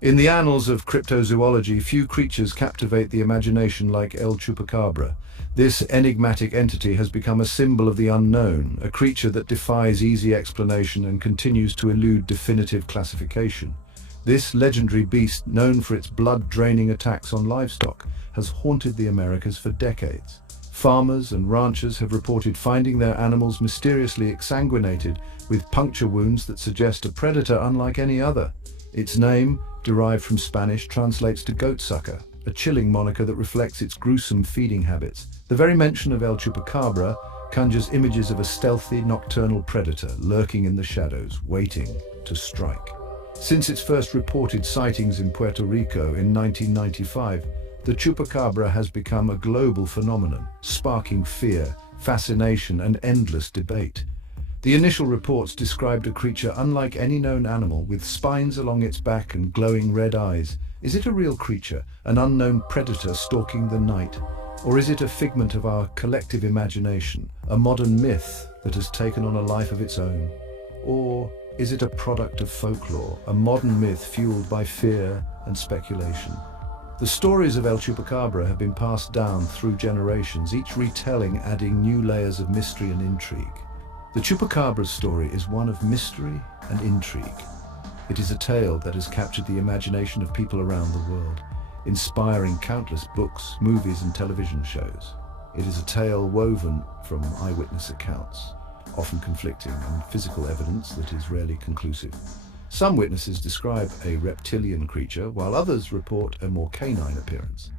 In the annals of cryptozoology, few creatures captivate the imagination like El Chupacabra. This enigmatic entity has become a symbol of the unknown, a creature that defies easy explanation and continues to elude definitive classification. This legendary beast, known for its blood-draining attacks on livestock, has haunted the Americas for decades. Farmers and ranchers have reported finding their animals mysteriously exsanguinated, with puncture wounds that suggest a predator unlike any other. Its name, derived from Spanish, translates to goatsucker, a chilling moniker that reflects its gruesome feeding habits. The very mention of El Chupacabra conjures images of a stealthy, nocturnal predator lurking in the shadows, waiting to strike. Since its first reported sightings in Puerto Rico in 1995, the Chupacabra has become a global phenomenon, sparking fear, fascination, and endless debate. The initial reports described a creature unlike any known animal, with spines along its back and glowing red eyes. Is it a real creature, an unknown predator stalking the night? Or is it a figment of our collective imagination, a modern myth that has taken on a life of its own? Or is it a product of folklore, a modern myth fueled by fear and speculation? The stories of El Chupacabra have been passed down through generations, each retelling adding new layers of mystery and intrigue. The Chupacabra's story is one of mystery and intrigue. It is a tale that has captured the imagination of people around the world, inspiring countless books, movies, and television shows. It is a tale woven from eyewitness accounts, often conflicting, and physical evidence that is rarely conclusive. Some witnesses describe a reptilian creature, while others report a more canine appearance.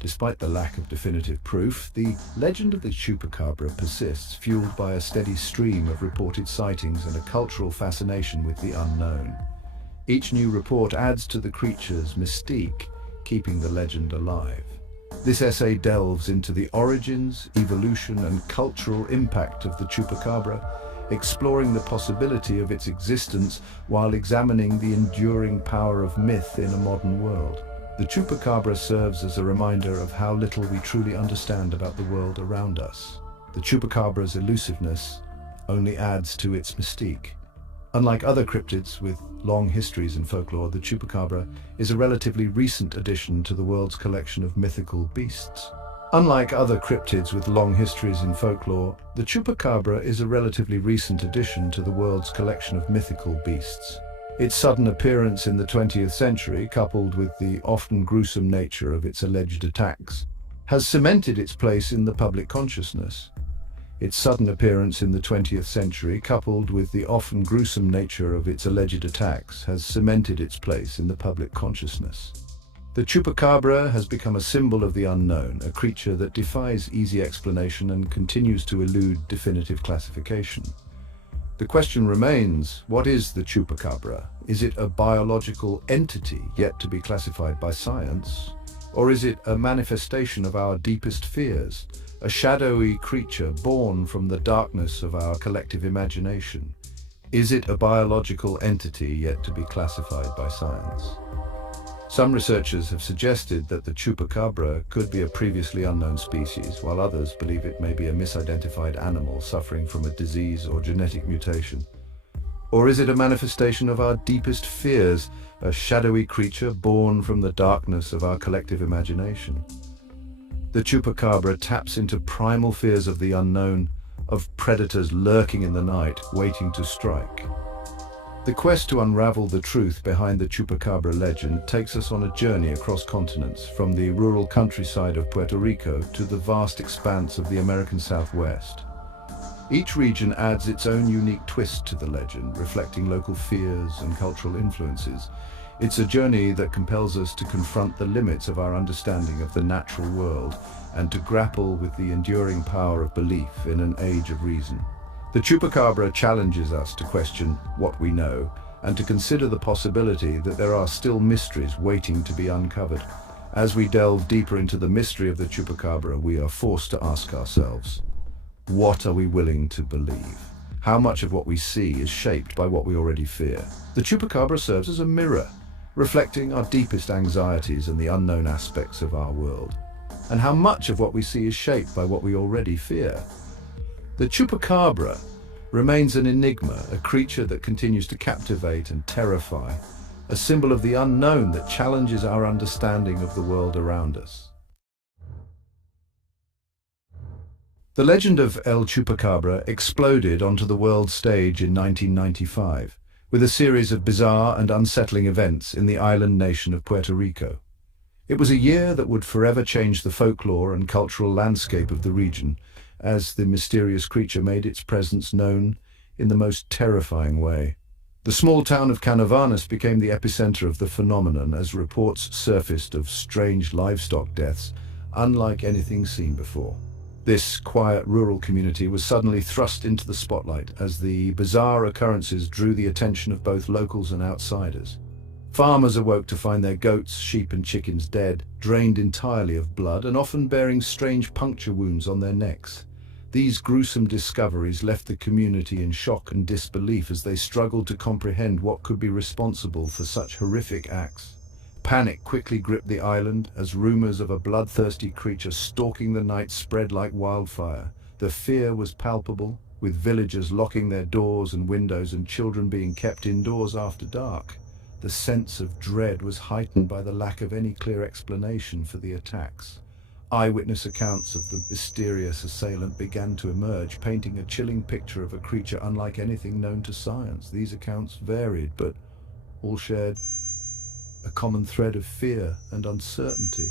Despite the lack of definitive proof, the legend of the Chupacabra persists, fueled by a steady stream of reported sightings and a cultural fascination with the unknown. Each new report adds to the creature's mystique, keeping the legend alive. This essay delves into the origins, evolution, and cultural impact of the Chupacabra, exploring the possibility of its existence while examining the enduring power of myth in a modern world. The Chupacabra serves as a reminder of how little we truly understand about the world around us. The Chupacabra's elusiveness only adds to its mystique. Unlike other cryptids with long histories in folklore, the Chupacabra is a relatively recent addition to the world's collection of mythical beasts. Unlike other cryptids with long histories in folklore, the Chupacabra is a relatively recent addition to the world's collection of mythical beasts. Its sudden appearance in the 20th century, coupled with the often gruesome nature of its alleged attacks, has cemented its place in the public consciousness. Its sudden appearance in the 20th century, coupled with the often gruesome nature of its alleged attacks, has cemented its place in the public consciousness. The Chupacabra has become a symbol of the unknown, a creature that defies easy explanation and continues to elude definitive classification. The question remains, what is the Chupacabra? Is it a biological entity yet to be classified by science? Or is it a manifestation of our deepest fears, a shadowy creature born from the darkness of our collective imagination? Is it a biological entity yet to be classified by science? Some researchers have suggested that the Chupacabra could be a previously unknown species, while others believe it may be a misidentified animal suffering from a disease or genetic mutation. Or is it a manifestation of our deepest fears, a shadowy creature born from the darkness of our collective imagination? The Chupacabra taps into primal fears of the unknown, of predators lurking in the night, waiting to strike. The quest to unravel the truth behind the Chupacabra legend takes us on a journey across continents, from the rural countryside of Puerto Rico to the vast expanse of the American Southwest. Each region adds its own unique twist to the legend, reflecting local fears and cultural influences. It's a journey that compels us to confront the limits of our understanding of the natural world and to grapple with the enduring power of belief in an age of reason. The Chupacabra challenges us to question what we know and to consider the possibility that there are still mysteries waiting to be uncovered. As we delve deeper into the mystery of the Chupacabra, we are forced to ask ourselves, what are we willing to believe? How much of what we see is shaped by what we already fear? The Chupacabra serves as a mirror, reflecting our deepest anxieties and the unknown aspects of our world. And how much of what we see is shaped by what we already fear? The Chupacabra remains an enigma, a creature that continues to captivate and terrify, a symbol of the unknown that challenges our understanding of the world around us. The legend of El Chupacabra exploded onto the world stage in 1995, with a series of bizarre and unsettling events in the island nation of Puerto Rico. It was a year that would forever change the folklore and cultural landscape of the region, as the mysterious creature made its presence known in the most terrifying way. The small town of Canovanas became the epicenter of the phenomenon as reports surfaced of strange livestock deaths, unlike anything seen before. This quiet rural community was suddenly thrust into the spotlight as the bizarre occurrences drew the attention of both locals and outsiders. Farmers awoke to find their goats, sheep and chickens dead, drained entirely of blood and often bearing strange puncture wounds on their necks. These gruesome discoveries left the community in shock and disbelief as they struggled to comprehend what could be responsible for such horrific acts. Panic quickly gripped the island as rumors of a bloodthirsty creature stalking the night spread like wildfire. The fear was palpable, with villagers locking their doors and windows and children being kept indoors after dark. The sense of dread was heightened by the lack of any clear explanation for the attacks. Eyewitness accounts of the mysterious assailant began to emerge, painting a chilling picture of a creature unlike anything known to science. These accounts varied, but all shared a common thread of fear and uncertainty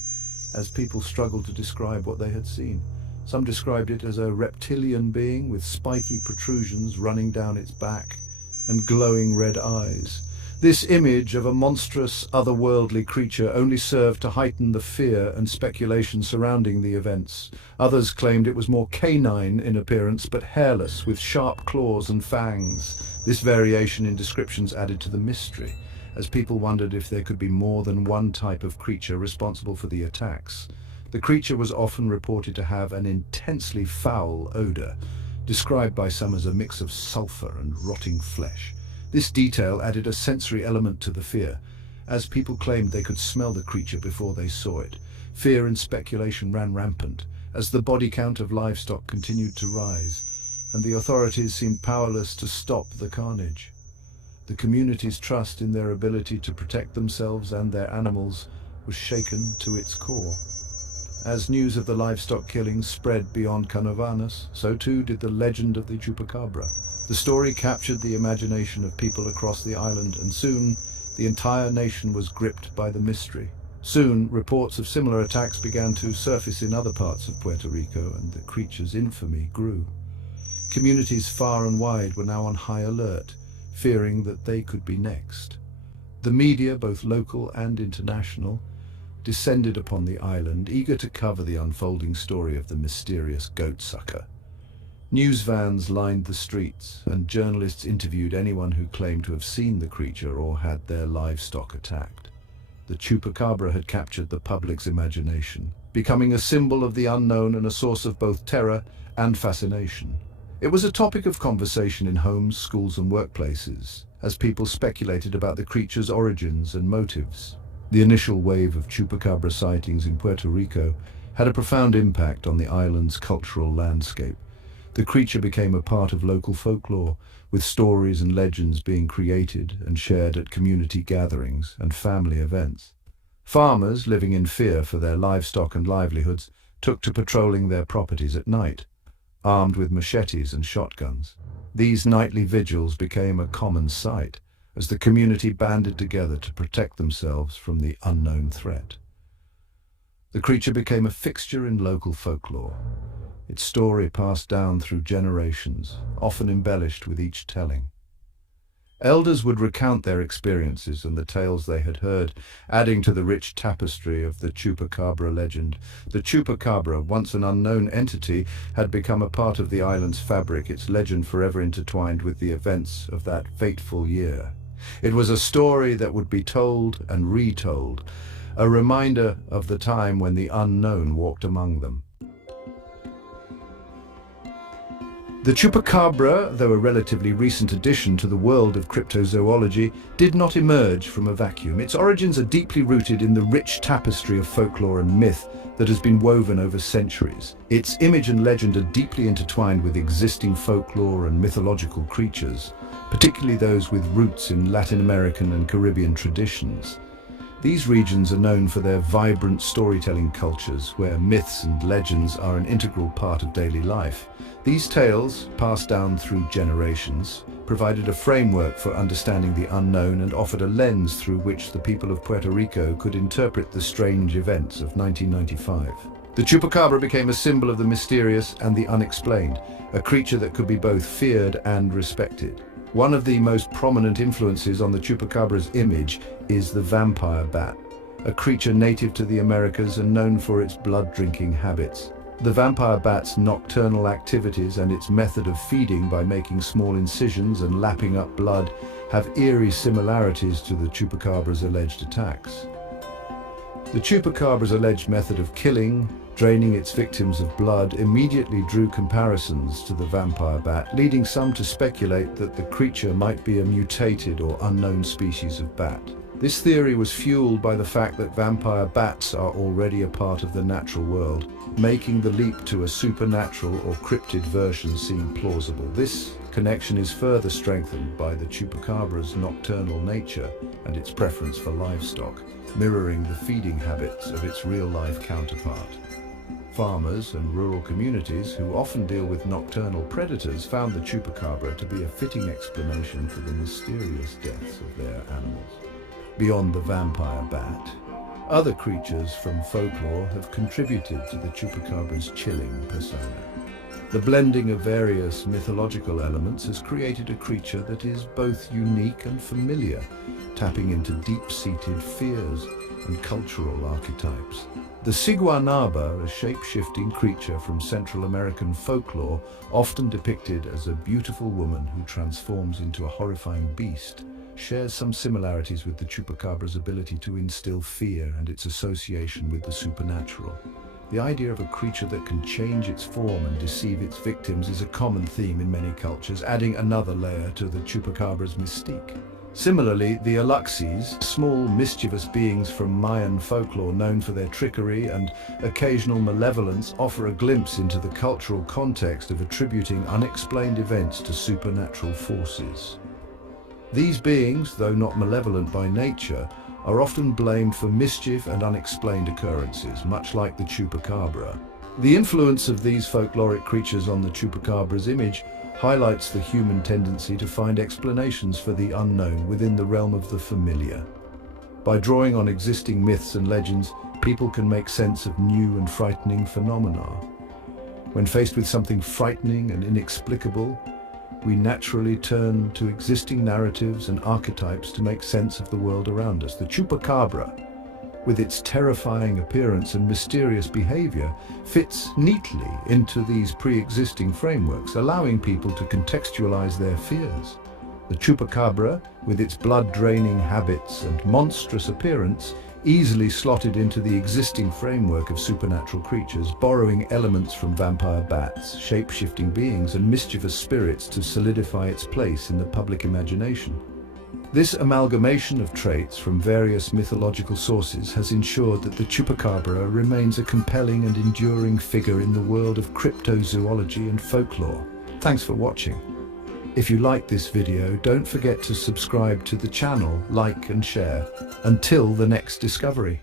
as people struggled to describe what they had seen. Some described it as a reptilian being with spiky protrusions running down its back and glowing red eyes. This image of a monstrous, otherworldly creature only served to heighten the fear and speculation surrounding the events. Others claimed it was more canine in appearance, but hairless, with sharp claws and fangs. This variation in descriptions added to the mystery, as people wondered if there could be more than one type of creature responsible for the attacks. The creature was often reported to have an intensely foul odor, described by some as a mix of sulfur and rotting flesh. This detail added a sensory element to the fear, as people claimed they could smell the creature before they saw it. Fear and speculation ran rampant, as the body count of livestock continued to rise, and the authorities seemed powerless to stop the carnage. The community's trust in their ability to protect themselves and their animals was shaken to its core. As news of the livestock killings spread beyond Canovanas, so too did the legend of the Chupacabra. The story captured the imagination of people across the island, and soon the entire nation was gripped by the mystery. Soon, reports of similar attacks began to surface in other parts of Puerto Rico, and the creature's infamy grew. Communities far and wide were now on high alert, fearing that they could be next. The media, both local and international, descended upon the island, eager to cover the unfolding story of the mysterious goat-sucker. News vans lined the streets, and journalists interviewed anyone who claimed to have seen the creature or had their livestock attacked. The Chupacabra had captured the public's imagination, becoming a symbol of the unknown and a source of both terror and fascination. It was a topic of conversation in homes, schools, and workplaces, as people speculated about the creature's origins and motives. The initial wave of Chupacabra sightings in Puerto Rico had a profound impact on the island's cultural landscape. The creature became a part of local folklore, with stories and legends being created and shared at community gatherings and family events. Farmers, living in fear for their livestock and livelihoods, took to patrolling their properties at night, armed with machetes and shotguns. These nightly vigils became a common sight, as the community banded together to protect themselves from the unknown threat. The creature became a fixture in local folklore, its story passed down through generations, often embellished with each telling. Elders would recount their experiences and the tales they had heard, adding to the rich tapestry of the Chupacabra legend. The Chupacabra, once an unknown entity, had become a part of the island's fabric, its legend forever intertwined with the events of that fateful year. It was a story that would be told and retold, a reminder of the time when the unknown walked among them. The Chupacabra, though a relatively recent addition to the world of cryptozoology, did not emerge from a vacuum. Its origins are deeply rooted in the rich tapestry of folklore and myth that has been woven over centuries. Its image and legend are deeply intertwined with existing folklore and mythological creatures, particularly those with roots in Latin American and Caribbean traditions. These regions are known for their vibrant storytelling cultures, where myths and legends are an integral part of daily life. These tales, passed down through generations, provided a framework for understanding the unknown and offered a lens through which the people of Puerto Rico could interpret the strange events of 1995. The Chupacabra became a symbol of the mysterious and the unexplained, a creature that could be both feared and respected. One of the most prominent influences on the Chupacabra's image is the vampire bat, a creature native to the Americas and known for its blood-drinking habits. The vampire bat's nocturnal activities and its method of feeding by making small incisions and lapping up blood have eerie similarities to the Chupacabra's alleged attacks. The Chupacabra's alleged method of killing, draining its victims of blood, immediately drew comparisons to the vampire bat, leading some to speculate that the creature might be a mutated or unknown species of bat. This theory was fueled by the fact that vampire bats are already a part of the natural world, making the leap to a supernatural or cryptid version seem plausible. This connection is further strengthened by the Chupacabra's nocturnal nature and its preference for livestock, mirroring the feeding habits of its real-life counterpart. Farmers and rural communities, who often deal with nocturnal predators, found the Chupacabra to be a fitting explanation for the mysterious deaths of their animals. Beyond the vampire bat, other creatures from folklore have contributed to the Chupacabra's chilling persona. The blending of various mythological elements has created a creature that is both unique and familiar, tapping into deep-seated fears and cultural archetypes. The Siguanaba, a shape-shifting creature from Central American folklore, often depicted as a beautiful woman who transforms into a horrifying beast, shares some similarities with the Chupacabra's ability to instill fear and its association with the supernatural. The idea of a creature that can change its form and deceive its victims is a common theme in many cultures, adding another layer to the Chupacabra's mystique. Similarly, the Aluxes, small mischievous beings from Mayan folklore known for their trickery and occasional malevolence, offer a glimpse into the cultural context of attributing unexplained events to supernatural forces. These beings, though not malevolent by nature, are often blamed for mischief and unexplained occurrences, much like the Chupacabra. The influence of these folkloric creatures on the Chupacabra's image highlights the human tendency to find explanations for the unknown within the realm of the familiar. By drawing on existing myths and legends, people can make sense of new and frightening phenomena. When faced with something frightening and inexplicable, we naturally turn to existing narratives and archetypes to make sense of the world around us. The Chupacabra, with its terrifying appearance and mysterious behavior, fits neatly into these pre-existing frameworks, allowing people to contextualize their fears. The Chupacabra, with its blood-draining habits and monstrous appearance, easily slotted into the existing framework of supernatural creatures, borrowing elements from vampire bats, shape-shifting beings, and mischievous spirits to solidify its place in the public imagination. This amalgamation of traits from various mythological sources has ensured that the Chupacabra remains a compelling and enduring figure in the world of cryptozoology and folklore. Thanks for watching. If you liked this video, don't forget to subscribe to the channel, like and share. Until the next discovery.